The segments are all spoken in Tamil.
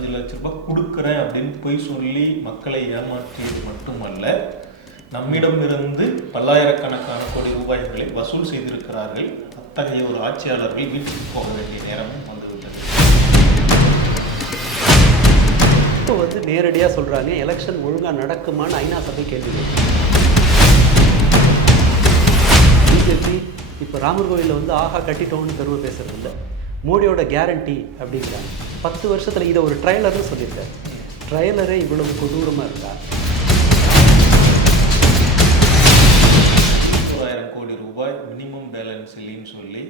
பதினஞ்சு லட்ச ரூபாய் கொடுக்குறேன் அப்படின்னு போய் சொல்லி மக்களை ஏமாற்றியது மட்டுமல்ல நம்மிடமிருந்து பல்லாயிரக்கணக்கான கோடி ரூபாய்களை வசூல் செய்திருக்கிறார்கள். அத்தகைய ஒரு ஆட்சியாளர்கள் வீட்டுக்கு போக வேண்டிய நேரமும் வந்துவிட்டது. இப்போ வந்து நேரடியாக சொல்கிறாங்க எலெக்ஷன் ஒழுங்காக நடக்குமான்னு ஐநா சபை கேள்வி பிஜேபி இப்போ ராமர் கோயிலில் வந்து ஆஹா கட்டிட்டோம்னு பெருமை பேசுறது இல்லை. மோடியோட கேரண்டி அப்படிங்கிறாங்க பத்து வருஷத்தில் இதை ஒரு ட்ரைலர்னு சொல்லியிருக்காரு. ட்ரைலரே இவ்வளவு கொடூரமாக இருக்கா? மூவாயிரம் கோடி ரூபாய் மினிமம் பேலன்ஸ் இல்லைன்னு சொல்லி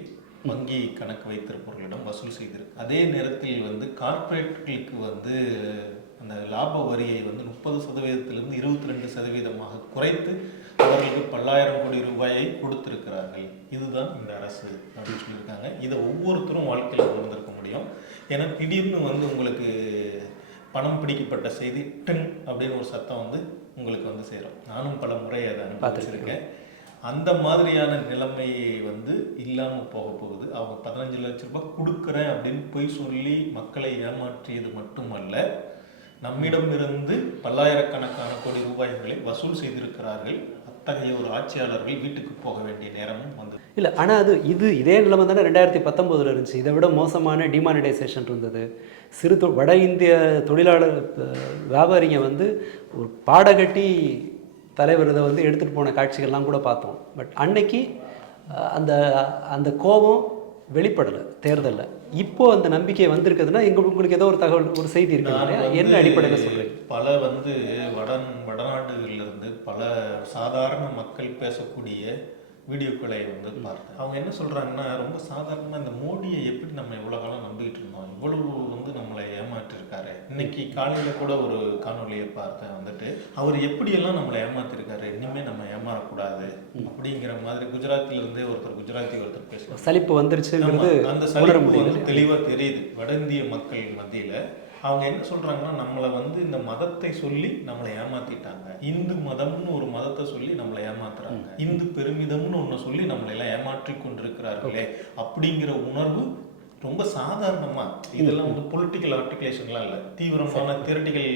வங்கி கணக்கு வைத்திருப்பவர்களிடம் வசூல் செய்திருக்கு. அதே நேரத்தில் வந்து கார்ப்பரேட்களுக்கு வந்து அந்த லாப வரியை வந்து முப்பது சதவீதத்திலிருந்து இருபத்தி ரெண்டு சதவீதமாக குறைத்து அவர்களுக்கு பல்லாயிரம் கோடி ரூபாயை கொடுத்திருக்கிறார்கள். இதுதான் இந்த அரசு அப்படின்னு சொல்லியிருக்காங்க. இதை ஒவ்வொருத்தரும் வாழ்க்கையில் உணர்ந்திருக்க முடியும். ஏன்னா திடீர்னு வந்து உங்களுக்கு பணம் பிடிக்கப்பட்ட செய்தி டென் அப்படின்னு ஒரு சத்தம் வந்து உங்களுக்கு வந்து சேரும். நானும் பல முறை அதை அனுபவிச்சிருக்கேன். அந்த மாதிரியான நிலைமை வந்து இல்லாமல் போக போகுது. அவங்க பதினஞ்சு லட்ச ரூபாய் கொடுக்குறேன் அப்படின்னு போய் சொல்லி மக்களை ஏமாற்றியது மட்டுமல்ல நம்மிடமிருந்து பல்லாயிரக்கணக்கான கோடி ரூபாய்களை வசூல் செய்திருக்கிறார்கள். அத்தகைய ஒரு ஆட்சியாளர்கள் வீட்டுக்கு போக வேண்டிய நேரமும் வந்து இல்லை ஆனால் அது இது இதே நிலைமை தானே ரெண்டாயிரத்தி பத்தொம்போதில் இருந்துச்சு. இதை விட மோசமான டிமானிடைசேஷன் இருந்தது. சிறு தொ வட இந்திய தொழிலாளர் வியாபாரிங்க வந்து ஒரு பாடகட்டி தலைவர் இதை வந்து எடுத்துகிட்டு போன காட்சிகள்லாம் கூட பார்த்தோம். பட் அன்னைக்கு அந்த அந்த கோபம் வெளிப்படலை தேர்தலில். இப்போ அந்த நம்பிக்கை வந்திருக்குதுன்னா எங்க உங்களுக்கு ஏதோ ஒரு தகவல் ஒரு செய்தி இருக்கு இல்லையா? என்ன அடிப்படையில் சொல்கிறீங்க பல வந்து வட வடநாடுகளிலிருந்து பல சாதாரண மக்கள் பேசக்கூடிய வீடியோக்களை வந்து பார்த்தேன். அவங்க என்ன சொல்றாங்கன்னா ரொம்ப சாதாரணமா இந்த மோடியை எப்படி நம்ம இவ்வளவு காலம் நம்பிக்கிட்டு இருந்தோம்? இவ்வளவு வந்து ஏமாற்றிருக்காரு இன்னைக்கு காலையில கூட ஒரு காணொளியை பார்த்தேன் வந்துட்டு அவர் எப்படியெல்லாம் நம்மளை ஏமாத்திருக்காரு இனிமே நம்ம ஏமாறக்கூடாது அப்படிங்கிற மாதிரி குஜராத்ல இருந்தே ஒருத்தர் குஜராத்தி ஒருத்தர் பேசுவார். சலிப்பு வந்துருச்சுங்கிறது ஆமா, அந்த சலிப்பு வந்து தெளிவா தெரியுது. வட இந்திய மக்கள் மத்தியில அவங்க என்ன சொல்றாங்கன்னா நம்மளை வந்து இந்த மதத்தை சொல்லி நம்மளை ஏமாத்திட்டாங்க. இந்து மதம்னு ஒரு மதத்தை சொல்லி நம்மளை ஏமாத்துறாங்க. இந்து பெருமிதம்னு ஒண்ணு சொல்லி நம்மளை எல்லாம் ஏமாற்றி கொண்டிருக்கிறார்களே அப்படிங்கிற உணர்வு ரொம்ப சாதாரணமா. இதெல்லாம் வந்து பொலிட்டிக்கல் ஆர்டிகுலேஷன்லாம் இல்லை. தீவிரமான தியரட்டிக்கல்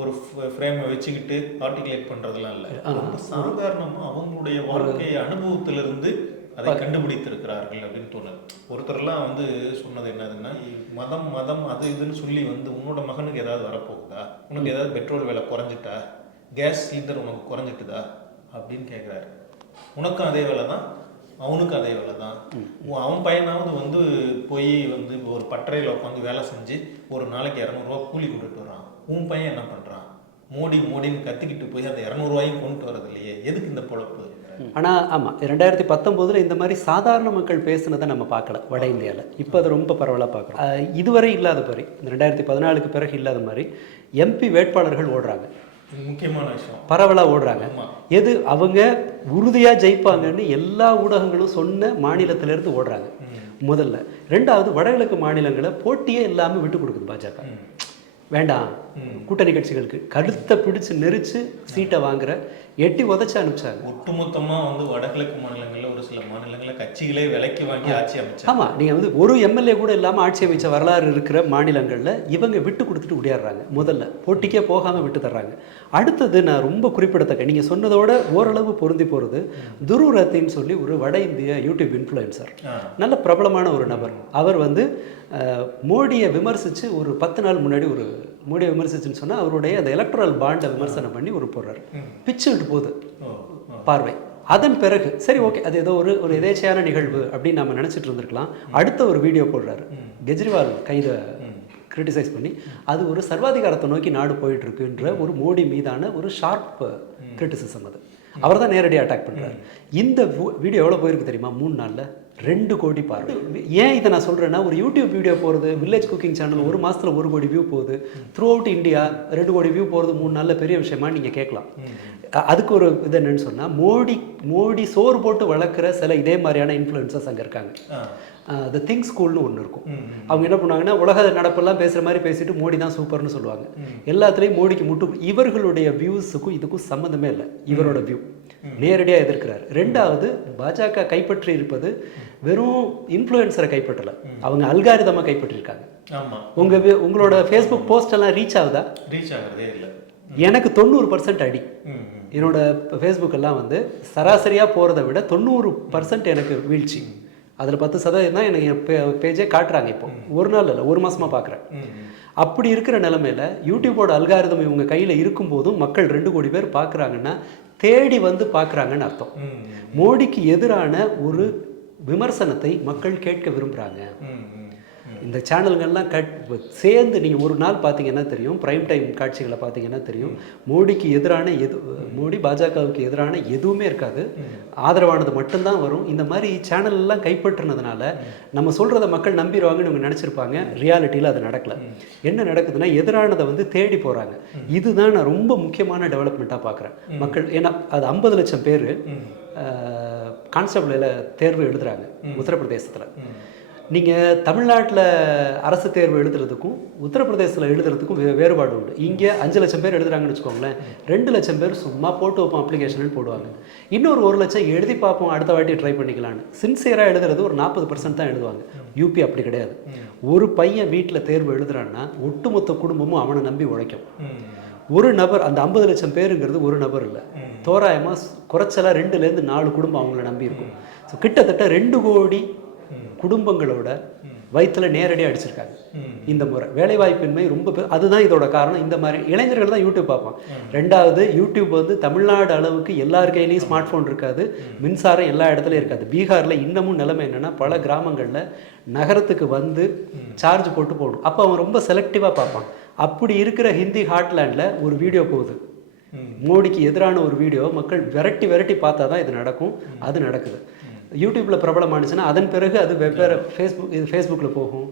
ஒரு ஃப்ரேமை வச்சுக்கிட்டு ஆர்டிகுலேட் பண்றதெல்லாம் இல்லை. ரொம்ப சாதாரணமா அவங்களுடைய வாழ்க்கை அனுபவத்திலிருந்து அதை கண்டுபிடித்திருக்கிறார்கள் அப்படின்னு தோணுது. ஒருத்தர்லாம் வந்து சொன்னது என்னதுன்னா மதம் மதம் அது இதுன்னு சொல்லி வந்து உன்னோட மகனுக்கு ஏதாவது வரப்போகுதா? உனக்கு ஏதாவது பெட்ரோல் விலை குறைஞ்சிட்டா? கேஸ் சிலிண்டர் உனக்கு குறைஞ்சிட்டுதா? அப்படின்னு கேட்குறாரு உனக்கும் அதே வேலை தான் அவனுக்கும் அதே வேலை தான் அவன் பையனாவது வந்து போய் வந்து ஒரு பட்டறையில் உட்காந்து வேலை செஞ்சு ஒரு நாளைக்கு இரநூறுவா கூலி கொண்டுட்டு வரான் உன் பையன் என்ன பண்ணுறான் மோடி மோடின்னு கத்திக்கிட்டு போய் அந்த இரநூறுவாயும் கொண்டு வரது இல்லையே. எதுக்கு இந்த பொழப்பு? ஆனால் ஆமாம் ரெண்டாயிரத்தி பத்தொம்போதில் இந்த மாதிரி சாதாரண மக்கள் பேசுனதை நம்ம பார்க்கல வட இந்தியாவில் இப்போ அது ரொம்ப பரவலாக பார்க்குறோம். இதுவரை இல்லாத மாதிரி இந்த ரெண்டாயிரத்தி பதினாலுக்கு பிறகு இல்லாத மாதிரி எம்பி வேட்பாளர்கள் ஓடுறாங்க. முக்கியமான விஷயம். பரவலாக ஓடுறாங்க. எது அவங்க உறுதியாக ஜெயிப்பாங்கன்னு எல்லா ஊடகங்களும் சொன்ன மாநிலத்திலேருந்து ஓடுறாங்க. முதல்ல. ரெண்டாவது வடகிழக்கு மாநிலங்களை போட்டியே இல்லாமல் விட்டு கொடுக்குது பாஜக. வேண்டாம். கூட்டணி கட்சிகளுக்கு. கழுத்தை பிடிச்சு நெரிச்சு சீட்டை வாங்குற எட்டி உதச்சு அனுப்பிச்சாங்க. ஒட்டுமொத்தமா வந்து வடகிழக்கு மாநிலங்கள்ல ஒரு சில மாநிலங்கள்ல கட்சிகளே விலைக்கு வாங்கி ஆட்சி அமைச்சாங்க. ஆமாம் நீங்கள் வந்து ஒரு எம்எல்ஏ கூட இல்லாமல் ஆட்சி அமைச்ச வரலாறு இருக்கிற மாநிலங்களில் இவங்க விட்டு கொடுத்துட்டு ஓடியாடுறாங்க. முதல்ல போட்டிக்கே போகாமல் விட்டு தர்றாங்க. அடுத்தது நான் ரொம்ப குறிப்பிடத்தக்க நீங்கள் சொன்னதோட ஓரளவு பொருந்தி போகிறது துரு ரத்தின்னு சொல்லி ஒரு வட இந்திய யூடியூப் இன்ஃப்ளூயன்சர். நல்ல பிரபலமான ஒரு நபர். அவர் வந்து மோடியை விமர்சித்து ஒரு பத்து நாள் முன்னாடி ஒரு மோடியை விமர்சிச்சுன்னு சொன்னால் அவருடைய அந்த எலக்ட்ரல் பாண்டை விமர்சனம் பண்ணி ஒரு போடுறாரு. பிச்சு விட்டு போகுது. பார்வை. அதன் பிறகு சரி ஓகே அது ஏதோ ஒரு ஒரு எதேச்சையான நிகழ்வு அப்படின்னு நம்ம நினச்சிட்டு இருந்திருக்கலாம். அடுத்த ஒரு வீடியோ போடுறாரு. கெஜ்ரிவால் கைதை கிரிட்டிசைஸ் பண்ணி அது ஒரு சர்வாதிகாரத்தை நோக்கி நாடு போயிட்டு இருக்குன்ற ஒரு மோடி மீதான ஒரு ஷார்ப் கிரிட்டிசிசம் அது. அவர் தான் நேரடியாக அட்டாக் பண்ணுறாரு இந்த வீடியோ எவ்வளோ போயிருக்கு தெரியுமா? மூணு நாளில்? ரெண்டு கோடி பார்வை. ஏன் இதை நான் சொல்கிறேன்னா ஒரு யூடியூப் வீடியோ போகிறது வில்லேஜ் குக்கிங் சேனல் ஒரு மாதத்தில் ஒரு கோடி வியூ போகுது. த்ரூ அவுட் இந்தியா ரெண்டு கோடி வியூ போகிறது மூணு நாளில் பெரிய விஷயமா நீங்கள் கேட்கலாம். அதுக்கு ஒரு இது என்னன்னு சொன்னால் மோடி மோடி சோறு போட்டு வளர்க்குற சில இதே மாதிரியான இன்ஃப்ளூயன்சஸ் அங்கே இருக்காங்க. த திங்க் ஸ்கூல்னு ஒன்று இருக்கும். அவங்க என்ன பண்ணுவாங்கன்னா உலக நடப்பெல்லாம் பேசுகிற மாதிரி பேசிட்டு மோடி தான் சூப்பர்னு சொல்லுவாங்க. எல்லாத்துலேயும் மோடிக்கு முட்டு இவர்களுடைய வியூஸுக்கும் இதுக்கும் சம்மந்தமே இல்லை. இவரோட வியூ நேரடியாக எதிர்க்கிறார். ரெண்டாவது பாஜக கைப்பற்றி இருப்பது வெறும் இன்ஃப்ளூயன்சரை கைப்பற்றல. அவங்க அல்காரிதமாக கைப்பற்றிருக்காங்க. உங்க உங்களோட ஃபேஸ்புக் போஸ்ட் எல்லாம் ரீச் ஆகுதா? ரீச் ஆகுறதே இல்லை. எனக்கு தொண்ணூறு பர்சன்ட் அடி. என்னோட ஃபேஸ்புக் எல்லாம் வந்து சராசரியாக போகிறத விட தொண்ணூறு பர்சன்ட் எனக்கு வீழ்ச்சி. அதில் பத்து சதவீதம் தான் எனக்கு என் பேஜே காட்டுறாங்க இப்போ. ஒரு நாள் இல்லை ஒரு மாசமா பார்க்குறேன். அப்படி இருக்கிற நிலமையில யூடியூபோட அல்காரிதம் இவங்க கையில் இருக்கும்போதும் மக்கள் ரெண்டு கோடி பேர் பார்க்குறாங்கன்னா தேடி வந்து பார்க்குறாங்கன்னு அர்த்தம். மோடிக்கு எதிரான ஒரு விமர்சனத்தை மக்கள் கேட்க விரும்புகிறாங்க இந்த சேனல்கள்லாம் கட் சேர்ந்து நீங்கள் ஒரு நாள் பார்த்தீங்கன்னா தெரியும் பிரைம் டைம் காட்சிகளை பார்த்தீங்கன்னா தெரியும். மோடிக்கு எதிரான எது மோடி பாஜகவுக்கு எதிரான எதுவுமே இருக்காது. ஆதரவானது மட்டும்தான் வரும். இந்த மாதிரி சேனல் எல்லாம் கைப்பற்றினதுனால நம்ம சொல்கிறத மக்கள் நம்பிடுவாங்கன்னு இவங்க நினச்சிருப்பாங்க. ரியாலிட்டியில் அது நடக்கல. என்ன நடக்குதுன்னா எதிரானதை வந்து தேடி போகிறாங்க இதுதான் நான் ரொம்ப முக்கியமான டெவலப்மெண்ட்டாக பார்க்குறேன். மக்கள் ஏன்னா அது ஐம்பது லட்சம் பேர் கான்ஸ்டபிளில் தேர்வு எழுதுறாங்க. உத்தரப்பிரதேசத்தில். நீங்கள் தமிழ்நாட்டில் அரசு தேர்வு எழுதுறதுக்கும் உத்தரப்பிரதேசத்தில் எழுதுறதுக்கும் வே வேறுபாடு உண்டு. இங்கே அஞ்சு லட்சம் பேர் எழுதுறாங்கன்னு வச்சுக்கோங்களேன். ரெண்டு லட்சம் பேர் சும்மா போட்டு வைப்போம் அப்ளிகேஷன் போடுவாங்க. இன்னொரு ஒரு லட்சம் எழுதி பார்ப்போம் அடுத்த வாட்டி ட்ரை பண்ணிக்கலான்னு சின்சியராக எழுதுறது ஒரு நாற்பது பர்சன்ட் தான் எழுதுவாங்க. யூபி அப்படி கிடையாது. ஒரு பையன் வீட்டில் தேர்வு எழுதுறான்னா ஒட்டுமொத்த குடும்பமும் அவனை நம்பி உழைக்கும். ஒரு நபர் அந்த ஐம்பது லட்சம் பேருங்கிறது ஒரு நபர் இல்லை. தோராயமாக குறைச்சலாக ரெண்டுலேருந்து நாலு குடும்பம் அவங்கள நம்பி இருக்கும். ஸோ கிட்டத்தட்ட ரெண்டு கோடி குடும்பங்களோட வயிற்றுல நேரடியாக அடிச்சிருக்காங்க. இந்த முறை. வேலைவாய்ப்பின்மை ரொம்ப அதுதான் இதோட காரணம். இந்த மாதிரி இளைஞர்கள் தான் யூடியூப் பார்ப்பான் ரெண்டாவது யூடியூப் வந்து தமிழ்நாடு அளவுக்கு எல்லார் கையிலையும் ஸ்மார்ட் ஃபோன் இருக்காது. மின்சாரம் எல்லா இடத்துலையும் இருக்காது. பீகாரில் இன்னமும் நிலைமை என்னன்னா பல கிராமங்களில் நகரத்துக்கு வந்து சார்ஜ் போட்டு போகணும் அப்போ அவன் ரொம்ப செலக்டிவாக பார்ப்பான். அப்படி இருக்கிற ஹிந்தி ஹாட்லேண்டில் ஒரு வீடியோ போகுது. மோடிக்கு எதிரான ஒரு வீடியோ மக்கள் விரட்டி விரட்டி பார்த்தா தான் இது நடக்கும். அது நடக்குது. யூடியூப்ல பிரபலமானுச்சுன்னா அதன் பிறகு அது வெவ்வேறு ஃபேஸ்புக் இது ஃபேஸ்புக்கில் போகும்.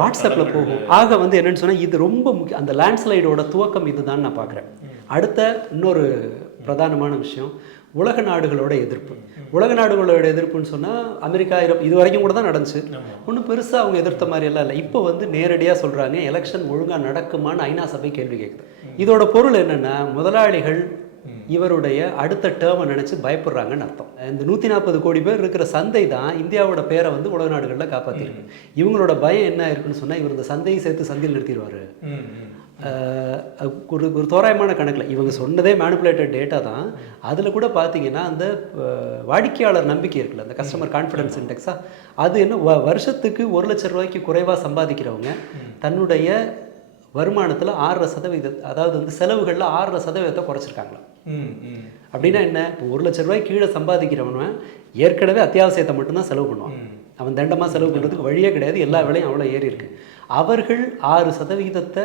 வாட்ஸ்அப்பில் போகும். ஆக வந்து என்னன்னு சொன்னால் இது ரொம்ப முக்கியம். அந்த லேண்ட்ஸ்லைடோட துவக்கம் இதுதான் நான் பார்க்குறேன். அடுத்த இன்னொரு பிரதானமான விஷயம் உலக நாடுகளோட எதிர்ப்பு. உலக நாடுகளோட எதிர்ப்புன்னு சொன்னால் அமெரிக்கா ஐரோப் இது வரைக்கும் கூட தான் நடந்துச்சு. ஒன்றும் பெருசாக அவங்க எதிர்த்த மாதிரி எல்லாம் இல்லை. இப்போ வந்து நேரடியாக சொல்கிறாங்க எலெக்ஷன் ஒழுங்காக நடக்குமான்னு ஐநா சபை கேள்வி கேட்குது இதோட பொருள் என்னென்னா முதலாளிகள் இவருடைய அடுத்த டேர்மை நினச்சி பயப்படுறாங்கன்னு அர்த்தம். இந்த நூற்றி நாற்பது கோடி பேர் இருக்கிற சந்தை தான் இந்தியாவோட பேரை வந்து உலக நாடுகளில் காப்பாற்றிருக்கு இவங்களோட பயம் என்ன இருக்குன்னு சொன்னால் இவர் இந்த சந்தையை சேர்த்து சந்தையில் நிறுத்திடுவார். ஒரு ஒரு தோராயமான கணக்கில். இவங்க சொன்னதே மேனிப்புலேட்டட் டேட்டா தான். அதில் கூட பார்த்தீங்கன்னா அந்த வாடிக்கையாளர் நம்பிக்கை இருக்குல்ல அந்த கஸ்டமர் கான்ஃபிடன்ஸ் இண்டெக்ஸா அது என்ன வருஷத்துக்கு ஒரு லட்சம் ரூபாய்க்கு குறைவாக சம்பாதிக்கிறவங்க தன்னுடைய வருமானத்தில் ஆறரை சதவீதம் அதாவது வந்து செலவுகளில் ஆறரை சதவீதத்தை குறைச்சிருக்காங்களாம் அப்படின்னா என்ன? இப்போ ஒரு லட்ச ரூபாய் கீழே சம்பாதிக்கிறவன் ஏற்கனவே அத்தியாவசியத்தை மட்டும்தான் செலவு பண்ணுவான். அவன் தண்டமாக செலவு பண்ணுறதுக்கு வழியே கிடையாது எல்லா வேலையும் அவ்வளோ ஏறி இருக்கு. அவர்கள் ஆறு சதவீதத்தை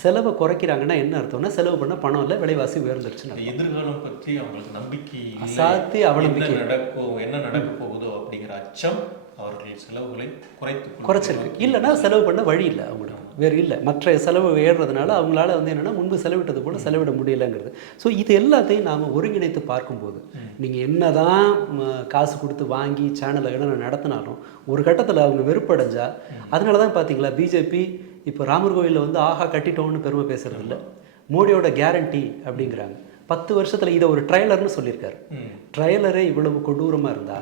செலவை குறைக்கிறாங்கன்னா என்ன அர்த்தம்னா செலவு பண்ண பணம் இல்லை விலைவாசி உயர்ந்துருச்சுன்னு எதிர்காலம் பற்றி அவங்களுக்கு நம்பிக்கை. அசாத்திய அவநம்பிக்கை. என்ன நடக்கும் என்ன நடக்க போகுதோ அப்படிங்கிற அச்சம் அவர்கள் செலவுகளை குறைத்து குறைச்சிருக்கு. இல்லைன்னா செலவு பண்ண வழி இல்லை அவங்களுக்கு. வேறு இல்லை. மற்ற செலவு ஏறுறதுனால அவங்களால வந்து என்னென்னா முன்பு செலவிட்டது போல செலவிட முடியலைங்கிறது. ஸோ இது எல்லாத்தையும் நாம் ஒருங்கிணைத்து பார்க்கும்போது நீங்கள் என்னதான் ம, காசு கொடுத்து வாங்கி சேனலை இடம் நடத்தினாலும் ஒரு கட்டத்தில் அவங்க வெறுப்படைஞ்சா அதனால தான் பார்த்தீங்களா பிஜேபி இப்போ ராமர் கோயிலில் வந்து ஆஹா கட்டிட்டோம்னு பெருமை பேசுறது இல்ல மோடியோட கேரண்டி அப்படிங்கிறாங்க. பத்து வருஷத்தில் இதை ஒரு ட்ரைலர்னு சொல்லியிருக்காரு. ட்ரைலரே இவ்வளவு கொடூரமாக இருந்தா?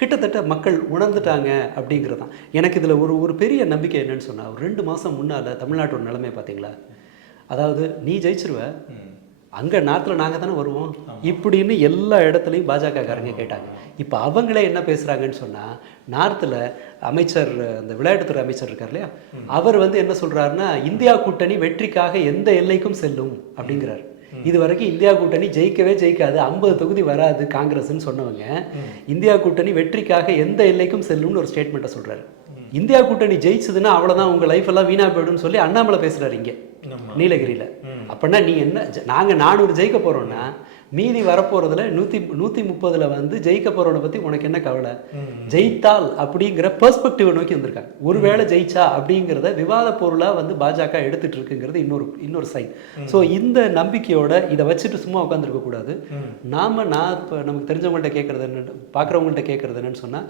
கிட்டத்தட்ட மக்கள் உணர்ந்துட்டாங்க அப்படிங்கிறது தான் எனக்கு இதில் ஒரு ஒரு பெரிய நம்பிக்கை என்னன்னு சொன்னால் ஒரு ரெண்டு மாதம் முன்னால் தமிழ்நாட்டோட நிலைமை பார்த்தீங்களா? அதாவது நீ ஜெயிச்சிருவ அங்கே நார்த்தில் நாங்கள் தானே வருவோம். இப்படின்னு எல்லா இடத்துலையும் பாஜகக்காரங்க கேட்டாங்க. இப்போ அவங்களே என்ன பேசுகிறாங்கன்னு சொன்னால் நார்த்தில் அமைச்சர் அந்த விளையாட்டுத்துறை அமைச்சர் இருக்கார் இல்லையா? அவர் வந்து என்ன சொல்கிறாருன்னா இந்தியா கூட்டணி வெற்றிக்காக எந்த எல்லைக்கும் செல்லும் அப்படிங்கிறார். இது வரைக்கும் இந்தியா கூட்டணி ஜெயிக்கவே ஜெயிக்காது. ஐம்பது தொகுதி வராது காங்கிரஸ்னு சொன்னவங்க. இந்தியா கூட்டணி வெற்றிக்காக எந்த எல்லைக்கும் செல்லும்னு ஒரு ஸ்டேட்மெண்ட்டை சொல்றாரு. இந்தியா கூட்டணி ஜெயிச்சதுன்னா அவ்வளவுதான் உங்க லைஃப் எல்லாம் வீணா போயிடும்னு சொல்லி அண்ணாமலை பேசுறாரு இங்க. நீலகிரியில. அப்படின்னா நீ என்ன ஜ- நாங்க நானூறு ஜெயிக்க போறோம்னா மீதி வரப்போறதுல நூத்தி நூத்தி முப்பதுல வந்து ஜெயிக்க போறவனை பத்தி உனக்கு என்ன கவலை? ஜெயித்தால் அப்படிங்கிற பெர்ஸ்பெக்டிவ் நோக்கி வந்திருக்காங்க ஒருவேளை ஜெயிச்சா அப்படிங்கிறத விவாத பொருளா வந்து பாஜக எடுத்துட்டு இருக்குங்கிறது இன்னொரு இன்னொரு சைட் ஸோ இந்த நம்பிக்கையோட இதை வச்சுட்டு சும்மா உட்காந்துருக்க கூடாது. நாம நான் இப்போ நமக்கு தெரிஞ்சவங்கள்ட்ட கேட்கறது என்ன பார்க்குறவங்கள்ட்ட கேட்கறது என்னன்னு சொன்னா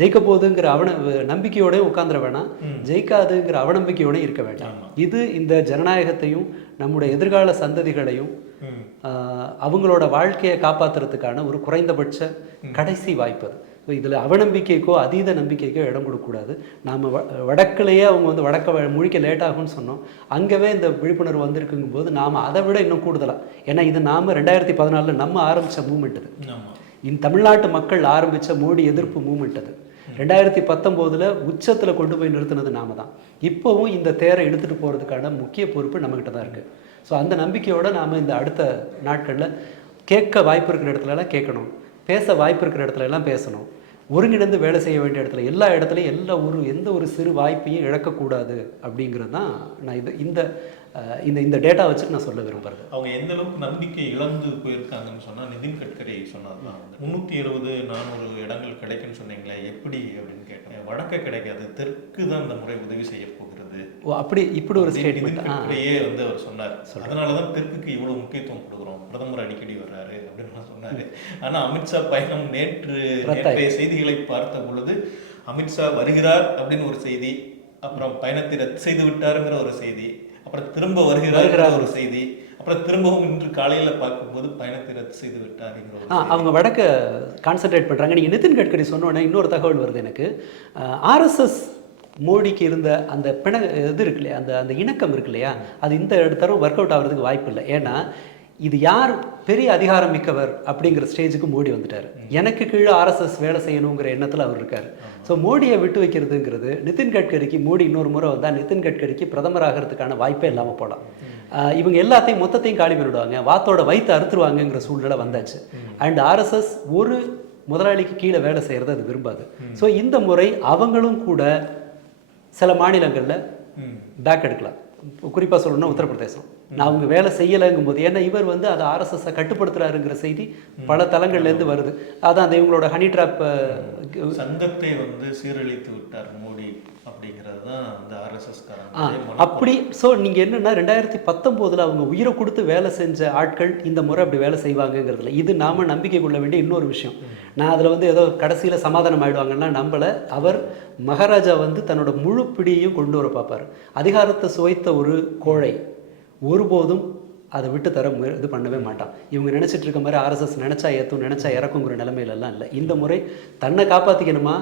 ஜெயிக்க போகுதுங்கிற அவன நம்பிக்கையோடய உட்காந்துட வேணாம். ஜெயிக்காதுங்கிற அவநம்பிக்கையோடய இருக்க வேண்டாம். இது இந்த ஜனநாயகத்தையும் நம்முடைய எதிர்கால சந்ததிகளையும் அவங்களோட வாழ்க்கையை காப்பாத்துறதுக்கான ஒரு குறைந்தபட்ச கடைசி வாய்ப்பு அது. இதில் அவநம்பிக்கைக்கோ அதீத நம்பிக்கைக்கோ இடம் கொடுக்கக்கூடாது. நாம் வ வடக்குலேயே அவங்க வந்து வடக்க முழிக்க லேட் ஆகும்னு சொன்னோம். அங்கவே இந்த விழிப்புணர்வு வந்திருக்குங்கும் போது நாம் அதை விட இன்னும் கூடுதலாக ஏன்னா இது நாம் ரெண்டாயிரத்தி பதினாலில் நம்ம ஆரம்பித்த மூமெண்ட் இது இந்த தமிழ்நாட்டு மக்கள் ஆரம்பித்த மோடி எதிர்ப்பு மூமெண்ட் அது. ரெண்டாயிரத்தி பத்தொம்போதில் உச்சத்தில் கொண்டு போய் நிறுத்தினது நாம தான். இப்போவும் இந்த தேரை இழுத்துட்டு போகிறதுக்கான முக்கிய பொறுப்பு நம்மக்கிட்ட தான் இருக்குது ஸோ அந்த நம்பிக்கையோடு நாம் இந்த அடுத்த நாட்களில் கேட்க வாய்ப்பு இருக்கிற இடத்துலலாம் கேட்கணும். பேச வாய்ப்பு இருக்கிற இடத்துல எல்லாம் பேசணும். ஒருங்கிணைந்து வேலை செய்ய வேண்டிய இடத்துல எல்லா இடத்துலையும் எல்லா ஒரு எந்த ஒரு சிறு வாய்ப்பையும் இழக்கக்கூடாது அப்படிங்கிறது தான் நான் இது இந்த இந்த இந்த டேட்டா வச்சுட்டு நான் சொல்ல விரும்புகிறது அவங்க எந்த அளவுக்கு நம்பிக்கை இழந்து போயிருக்காங்கன்னு சொன்னா நிதின் கட்கரி சொன்னதுதான் வந்து முந்நூற்றி எழுபது நானூறு இடங்கள் கிடைக்குன்னு சொன்னீங்களே எப்படி அப்படின்னு கேட்டேன். வடக்க கிடைக்காது தெற்கு தான் இந்த முறை உதவி செய்ய போகிறது. ஓ அப்படி இப்படி ஒரு ஸ்டேட்மெண்ட் கட்கரியே வந்து அவர் சொன்னார். அதனாலதான் தெற்குக்கு இவ்வளவு முக்கியத்துவம் கொடுக்குறோம். பிரதமர் அடிக்கடி வர்றாரு அப்படின்னு சொன்னாரு. ஆனா அமித்ஷா பயணம் நேற்று நேற்றைய செய்திகளை பார்த்த பொழுது அமித்ஷா வருகிறார் அப்படின்னு ஒரு செய்தி அப்புறம் பயணத்தை ரத்து செய்து விட்டாருங்கிற ஒரு செய்தி அப்புறம் திரும்ப வருகிறார் ஒரு செய்தி. அப்புறம் திரும்பவும் இன்று காலையில பார்க்கும்போது பயணத்தை ரத்து செய்து ஆ அவங்க வடக்க கான்சென்ட்ரேட் பண்ணுறாங்க நீங்கள் நிதின் கட்கரி சொன்ன உடனே இன்னொரு தகவல் வருது எனக்கு. ஆர்எஸ்எஸ் மோடிக்கு இருந்த அந்த பிண இது இருக்கு இல்லையா? அந்த அந்த இணக்கம் இருக்கு இல்லையா? அது இந்த தடவை ஒர்க் அவுட் ஆகிறதுக்கு வாய்ப்பு இல்லை. ஏன்னா இது யார் பெரிய அதிகாரம் மிக்கவர் அப்படிங்கிற ஸ்டேஜுக்கு மோடி வந்துட்டார். எனக்கு கீழே ஆர்எஸ்எஸ் வேலை செய்யணுங்கிற எண்ணத்தில் அவர் இருக்கார். ஸோ மோடியை விட்டு வைக்கிறதுங்கிறது நிதின் கட்கரிக்கு மோடி இன்னொரு முறை வந்தால் நிதின் கட்கரிக்கு பிரதமர் ஆகிறதுக்கான வாய்ப்பே இல்லாமல் போகலாம் இவங்க எல்லாத்தையும் மொத்தத்தையும் காலி பண்ணிவிடுவாங்க வாத்தோட வயிற்று அறுத்துருவாங்கங்கிற சூழ்நிலை வந்தாச்சு. அண்ட் ஆர்எஸ்எஸ் ஒரு முதலாளிக்கு கீழே வேலை செய்கிறத அது விரும்பாது. ஸோ இந்த முறை அவங்களும் கூட சில மாநிலங்களில். பேக் எடுக்கலாம். குறிப்பாக சொல்லணும்னா உத்தரப்பிரதேசம். நான் அவங்க வேலை செய்யலைங்கும் போது ஏன்னா இவர் வந்து அதை ஆர்எஸ்எஸ்ஸை கட்டுப்படுத்துறாருங்கிற செய்தி பல தளங்கள்லேருந்து வருது. அதான் அந்த இவங்களோட ஹனி ட்ராப் சங்கத்தை வந்து சீரழித்து விட்டார் மோடி அப்படிங்கிறது தான் அந்த ஆர்எஸ்எஸ் அப்படி ஸோ நீங்கள் என்னென்னா ரெண்டாயிரத்தி பத்தொம்போதில் அவங்க உயிரை கொடுத்து வேலை செஞ்ச ஆட்கள் இந்த முறை அப்படி வேலை செய்வாங்கங்கிறதுல இது நாம நம்பிக்கை கொள்ள வேண்டிய இன்னொரு விஷயம். நான் அதில் வந்து ஏதோ கடைசியில் சமாதானம் ஆயிடுவாங்கன்னா நம்பலை. அவர் மகாராஜா வந்து தன்னோட முழு பிடியையும் கொண்டு வர பார்ப்பார். அதிகாரத்தை சுவைத்த ஒரு கோழை. ஒருபோதும் அதை விட்டு தர இது பண்ணவே மாட்டான். இவங்க நினைச்சிட்டு இருக்க மாதிரி ஆர்எஸ்எஸ் நினைச்சா ஏற்றும் நினைச்சா இறக்குங்கிற நிலைமையிலலாம் இல்லை. இந்த முறை தன்னை காப்பாற்றிக்கணுமா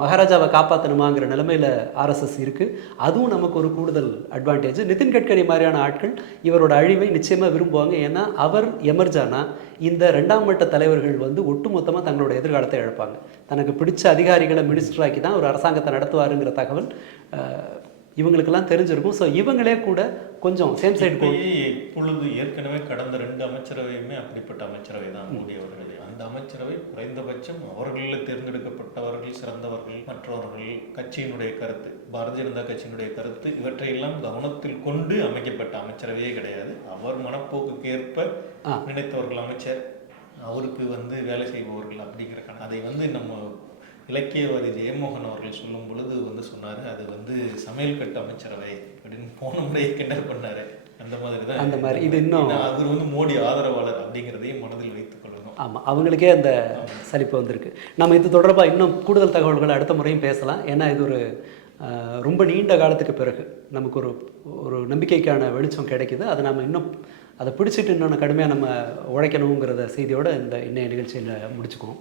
மகாராஜாவை காப்பாற்றணுமாங்கிற நிலைமையில ஆர்எஸ்எஸ் இருக்கு. அதுவும் நமக்கு ஒரு கூடுதல் அட்வான்டேஜ் நிதின் கட்கரி மாதிரியான ஆட்கள் இவரோட அழிவை நிச்சயமா விரும்புவாங்க. ஏன்னா அவர் எமர்ஜானா இந்த ரெண்டாம் மட்ட தலைவர்கள் வந்து ஒட்டுமொத்தமாக தங்களோட எதிர்காலத்தை இழப்பாங்க. தனக்கு பிடிச்ச அதிகாரிகளை மினிஸ்டர் ஆக்கி தான் ஒரு அரசாங்கத்தை நடத்துவாருங்கிற தகவல் இவங்களுக்கெல்லாம் தெரிஞ்சிருக்கும். ஸோ இவங்களே கூட கொஞ்சம் சேம் சைடு இப்பொழுது ஏற்கனவே கடந்த ரெண்டு அமைச்சரவையுமே அப்படிப்பட்ட அமைச்சரவை தான் மோடி அவர்கள் அந்த அமைச்சரவை குறைந்தபட்சம் அவர்களில் தேர்ந்தெடுக்கப்பட்டவர்கள் சிறந்தவர்கள் மற்றவர்கள் கட்சியினுடைய கருத்து பாரதிய ஜனதா கட்சியினுடைய கருத்து இவற்றையெல்லாம் கவனத்தில் கொண்டு அமைக்கப்பட்ட அமைச்சரவையே கிடையாது. அவர் மனப்போக்குக்கு ஏற்ப நினைத்தவர்கள் அமைச்சர் அவருக்கு வந்து வேலை செய்பவர்கள் அப்படிங்கிற அதை வந்து நம்ம இலக்கியவாதி ஜெயமோகன் அவர்கள் சொல்லும் பொழுது வந்து சொன்னாரு அது வந்து சமையல் கட்டு அமைச்சரவை அப்படின்னு போன முறையே கிண்டல் பண்ணாரு. அந்த மாதிரி தான் அந்த மாதிரி. இது இன்னும் அவர் வந்து மோடி ஆதரவாளர் அப்படிங்கிறதையும் மனதில் வைத்துக் கொள்ளணும். ஆமாம் அவங்களுக்கே அந்த சலிப்பு வந்திருக்கு. நம்ம இது தொடர்பாக இன்னும் கூடுதல் தகவல்களை அடுத்த முறையும் பேசலாம். ஏன்னா இது ஒரு ரொம்ப நீண்ட காலத்துக்கு பிறகு நமக்கு ஒரு ஒரு நம்பிக்கைக்கான வெளிச்சம் கிடைக்குது. அதை நம்ம இன்னும் அதை பிடிச்சிட்டு இன்னும் கடுமையாக நம்ம உழைக்கணுங்கிறத செய்தியோட இந்த இன்னைய நிகழ்ச்சியில் முடிச்சுக்குவோம்.